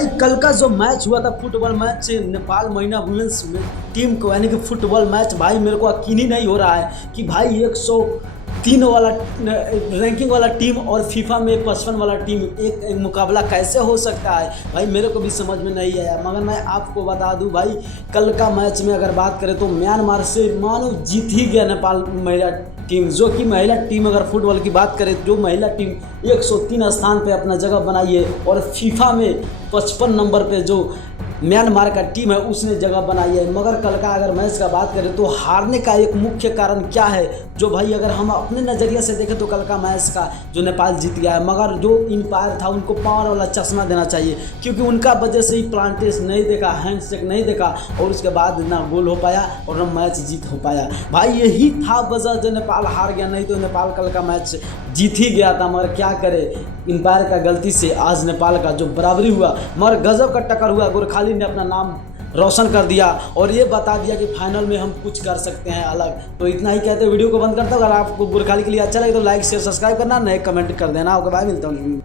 भाई कल का जो मैच हुआ था फुटबॉल मैच नेपाल महिला वुमेन्स टीम को यानी कि फुटबॉल मैच, भाई मेरे को यकीन ही नहीं हो रहा है कि भाई 103 वाला रैंकिंग वाला टीम और फीफा में 55 वाला टीम एक मुकाबला कैसे हो सकता है। भाई मेरे को भी समझ में नहीं आया, मगर मैं आपको बता दूं भाई कल का मैच में अगर बात करें तो म्यांमार से मानो जीत ही गया नेपाल महिला टीम। जो कि महिला टीम अगर फुटबॉल की बात करें, जो महिला टीम 103 स्थान पे अपना जगह बनाई है और फीफा में 55 नंबर पे जो म्यांमार का टीम है उसने जगह बनाई है। मगर कल का अगर मैच का बात करें तो हारने का एक मुख्य कारण क्या है, जो भाई अगर हम अपने नज़रिए से देखें तो कल का मैच का जो नेपाल जीत गया है, मगर जो एम्पायर था उनको पावर वाला चश्मा देना चाहिए, क्योंकि उनका वजह से ही प्लांटेस नहीं देखा, हैंडशेक नहीं देखा और उसके बाद ना गोल हो पाया और ना मैच जीत हो पाया। भाई यही था वजह जो नेपाल हार गया, नहीं तो नेपाल कल का मैच जीत ही गया था। मगर क्या करे, एम्पायर का गलती से आज नेपाल का जो बराबरी हुआ, मगर गजब का टक्कर हुआ। गोरखाली ने अपना नाम रोशन कर दिया और ये बता दिया कि फाइनल में हम कुछ कर सकते हैं अलग। तो इतना ही कहते वीडियो को बंद करता हूँ। अगर आपको गोरखाली के लिए अच्छा लगे तो लाइक शेयर सब्सक्राइब करना, नए कमेंट कर देना। ओके बाय, मिलता हूँ।